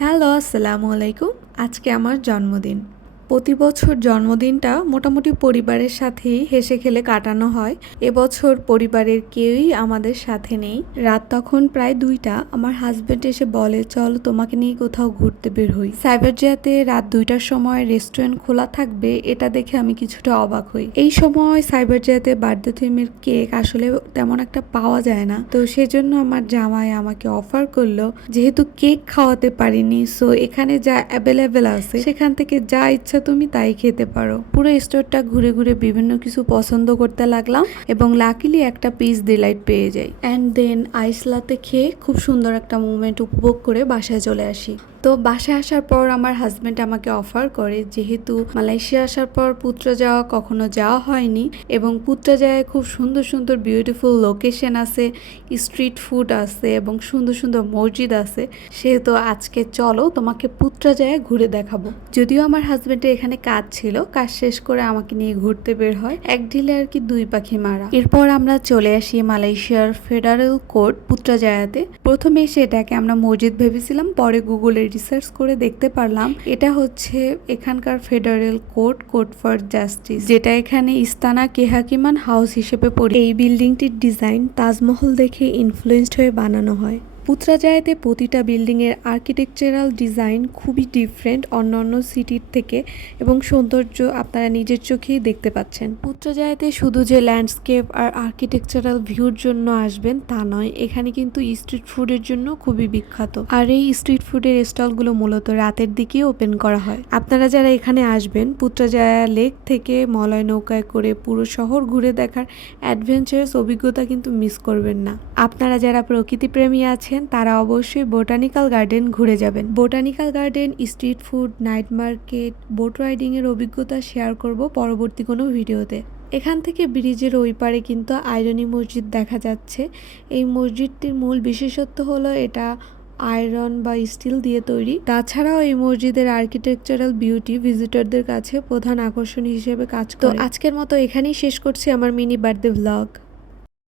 Hello, আসসালামু আলাইকুম। আজকে আমার জন্মদিন। প্রতি বছর জন্মদিনটা মোটামুটি পরিবারের সাথেই হেসে খেলে কাটানো হয়। এবছর পরিবারের কেউই আমাদের সাথে নেই। রাত তখন প্রায় ২টা। আমার হাজব্যান্ড এসে বলে, চলো তোমাকে নিয়ে কোথাও ঘুরতে বের হই। সাইবারজাতে রাত ২টার সময় রেস্টুরেন্ট খোলা থাকবে, এটা দেখে আমি কিছুটা অবাক হই। এই সময় সাইবারজাতে বার্থডে থিমের কেক আসলে তেমন একটা পাওয়া যায় না, তো সেজন্য আমার জামাই আমাকে অফার করলো, যেহেতু কেক খাওয়াতে পারিনি, সো এখানে যা অ্যাভেলেবেল আছে সেখান থেকে যা ইচ্ছা তুমি তাই খেতে পারো। পুরো স্টোরটা ঘুরে ঘুরে বিভিন্ন কিছু পছন্দ করতে লাগলাম এবং লাকিলি একটা পিস ডিলাইট পেয়ে যাই। অ্যান্ড দেন আইস লাতে খেয়ে খুব সুন্দর একটা মুভমেন্ট উপভোগ করে বাসায় চলে আসি। তো বাসায় আসার পর আমার হাজব্যান্ড আমাকে অফার করে, যেহেতু মালয়েশিয়া আসার পর পুত্রজায়া কখনো যাওয়া হয়নি এবং পুত্রজায়ায় খুব সুন্দর সুন্দর বিউটিফুল লোকেশন আছে, স্ট্রিট ফুড আছে এবং সুন্দর সুন্দর মসজিদ আছে, সেহেতু আজকে চলো তোমাকে পুত্রজায়ায় ঘুরে দেখাবো। যদিও আমার হাজব্যান্ডের এখানে কাজ ছিল, কাজ শেষ করে আমাকে নিয়ে ঘুরতে বের হয়। এক ঢিলে আর কি দুই পাখি মারা। এরপর আমরা চলে আসি মালয়েশিয়ার ফেডারেল কোর্ট পুত্রজায়াতে। প্রথমে সেটাকে আমরা মসজিদ ভেবেছিলাম, পরে গুগলে রিসার্চ করে দেখতে পারলাম এটা হচ্ছে এখানকার ফেডারেল কোর্ট ফর জাস্টিস, যেটা এখানে ইস্তানা কেহাকিমান হাউস হিসেবে পরিচিত। এই বিল্ডিংটির ডিজাইন তাজমহল দেখে ইনফ্লুয়েন্সড হয়ে বানানো হয়। পুত্রজায়াতে প্রতিটা বিল্ডিংয়ের আর্কিটেকচারাল ডিজাইন খুবই ডিফারেন্ট অন্যান্য সিটির থেকে এবং সৌন্দর্য আপনারা নিজের চোখেই দেখতে পাচ্ছেন। পুত্রজায়াতে শুধু যে ল্যান্ডস্কেপ আর আর্কিটেকচারাল ভিউর জন্য আসবেন তা নয়, এখানে কিন্তু স্ট্রিট ফুডের জন্য খুবই বিখ্যাত। আর এই স্ট্রিট ফুডের স্টলগুলো মূলত রাতের দিকে ওপেন করা হয়। আপনারা যারা এখানে আসবেন, পুত্রজায়া লেক থেকে মলয় নৌকায় করে পুরো শহর ঘুরে দেখার অ্যাডভেঞ্চারাস অভিজ্ঞতা কিন্তু মিস করবেন না। আপনারা যারা প্রকৃতিপ্রেমী আছেন তারা অবশ্যই বোটানিক্যাল গার্ডেন ঘুরে যাবেন। Botanical garden, street food, night market, boat riding এর অভিজ্ঞতা শেয়ার করব পরবর্তী কোনো ভিডিওতে। এখান থেকে ব্রিজের ওই পারে কিন্তু আয়রনি মসজিদ দেখা যাচ্ছে। এই মসজিদটির মূল বিশেষত্ব হলো এটা আয়রন বা স্টিল দিয়ে তৈরি। তাছাড়াও এই মসজিদের আর্কিটেকচারাল বিউটি ভিজিটরদের কাছে প্রধান আকর্ষণ হিসেবে কাজ করে। তো আজকের মতো এখানেই শেষ করছি আমার মিনি বার্থডে ভ্লগ।